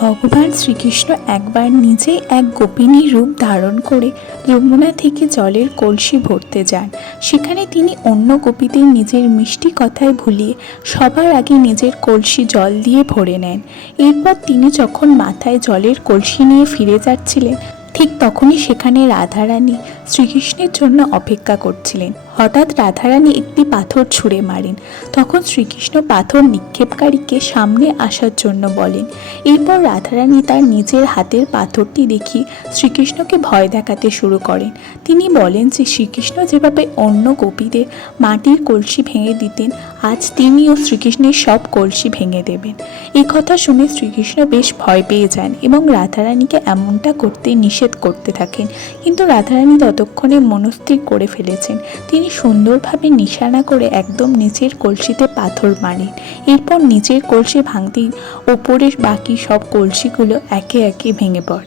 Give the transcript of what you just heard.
ভগবান শ্রীকৃষ্ণ একবার নিজেই এক গোপিনী রূপ ধারণ করে যমুনা থেকে জলের কলসি ভরতে যান। সেখানে তিনি অন্য গোপীদের নিজের মিষ্টি কথায় ভুলিয়ে সবার আগে নিজের কলসি জল দিয়ে ভরে নেন। এরপর তিনি যখন মাথায় জলের কলসি নিয়ে ফিরে যাচ্ছিলেন, ঠিক তখনই সেখানে রাধারানী শ্রীকৃষ্ণের জন্য অপেক্ষা করছিলেন। হঠাৎ রাধারানী একটি পাথর ছুঁড়ে মারেন। তখন শ্রীকৃষ্ণ পাথর নিক্ষেপকারীকে সামনে আসার জন্য বলেন। এরপর রাধারানী তার নিজের হাতের পাথরটি দেখিয়ে শ্রীকৃষ্ণকে ভয় দেখাতে শুরু করেন। তিনি বলেন যে শ্রীকৃষ্ণ যেভাবে অন্য গোপীদের মাটির কলসি ভেঙে দিতেন, আজ তিনিও শ্রীকৃষ্ণের সব কলসি ভেঙে দেবেন। এই কথা শুনে শ্রীকৃষ্ণ বেশ ভয় পেয়ে যান এবং রাধারানীকে এমনটা করতে নিষেধ করতে থাকেন। কিন্তু রাধারানী ততক্ষণে মনস্থির করে ফেলেছেন। তিনি সুন্দরভাবে নিশানা করে একদম নিচের কলসিতে পাথর মারেন। এরপর নিচের কলসি ভাঙতেই ওপরের বাকি সব কলসিগুলো একে একে ভেঙে পড়ে।